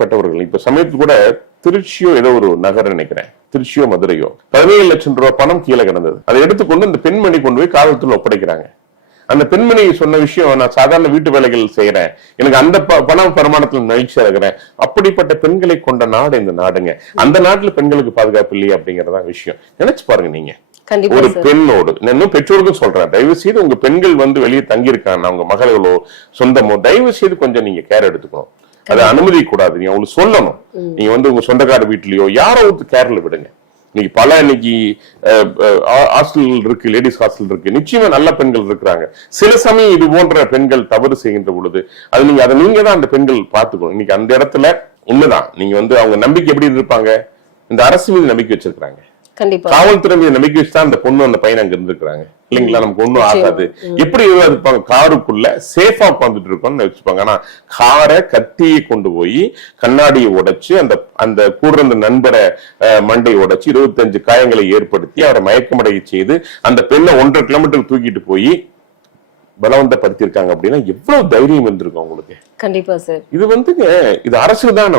பட்டவர்கள் இப்ப சமயத்து கூட திருச்சியோ ஏதோ ஒரு நகர் நினைக்கிறேன், திருச்சியோ மதுரையோ 17 லட்சம் ரூபாய் பணம் கீழே கிடந்தது. அதை எடுத்துக்கொண்டு அந்த பெண்மணி கொண்டு போய் காவல்துறையில் ஒப்படைக்கிறாங்க. அந்த பெண்மணி சொன்ன விஷயம், நான் சாதாரண வீட்டு வேலைகள் செய்யறேன், எனக்கு அந்த பணம் வருமானத்தில் மகிழ்ச்சியா இருக்கிறேன். அப்படிப்பட்ட பெண்களை கொண்ட நாடு இந்த நாடுங்க. அந்த நாட்டுல பெண்களுக்கு பாதுகாப்பு இல்லையா அப்படிங்கறதா விஷயம். நினைச்சு பாருங்க நீங்க. ஒரு பெண்ணோடு இன்னும் பெற்றோருக்கும் சொல்றேன், தயவு செய்து உங்க பெண்கள் வெளியே தங்கி இருக்காங்க, உங்க மகளோ சொந்தமோ, தயவு செய்து கொஞ்சம் நீங்க கேர் எடுத்துக்கணும். அதை அனுமதி கூடாது. நீங்க அவங்களுக்கு சொல்லணும். நீங்க உங்க சொந்தக்கார வீட்லயோ யாரோ கேர்ல விடுங்க. இன்னைக்கு பல ஹாஸ்டல் இருக்கு, லேடிஸ் ஹாஸ்டல் இருக்கு, நிச்சயமா நல்ல பெண்கள் இருக்கிறாங்க. சில சமயம் இது போன்ற பெண்கள் தவறு செய்கின்ற பொழுது அதை நீங்க தான் அந்த பெண்கள் பார்த்துக்கணும். இன்னைக்கு அந்த இடத்துல உண்மைதான், நீங்க அவங்க நம்பிக்கை எப்படி இருப்பாங்க, இந்த அரசு மீது நம்பிக்கை வச்சிருக்காங்க, காவல்துறை மீது நம்பிக்கை வச்சுதான் அந்த பொண்ணு அந்த பையன் அங்க இருந்திருக்காங்க இல்லைங்களா. நமக்கு ஒண்ணும் ஆகாது. எப்படி இருப்பாங்க, காருக்குள்ள சேஃபா உட்காந்துட்டு இருக்கோம்னு வச்சுப்பாங்க. ஆனா காரை கத்தியை கொண்டு போய் கண்ணாடியை உடைச்சு அந்த கூட அந்த நண்பரை மண்டையை உடைச்சு 25 காயங்களை ஏற்படுத்தி அவரை மயக்கமடைய செய்து அந்த பெண்ணை 1.5 கிலோமீட்டர் தூக்கிட்டு போய் பலவந்தப்படுத்திருக்காங்க அப்படின்னா எவ்வளவு தைரியம் வந்திருக்கும் உங்களுக்கு. கண்டிப்பா சார். இது இது அரசு தான்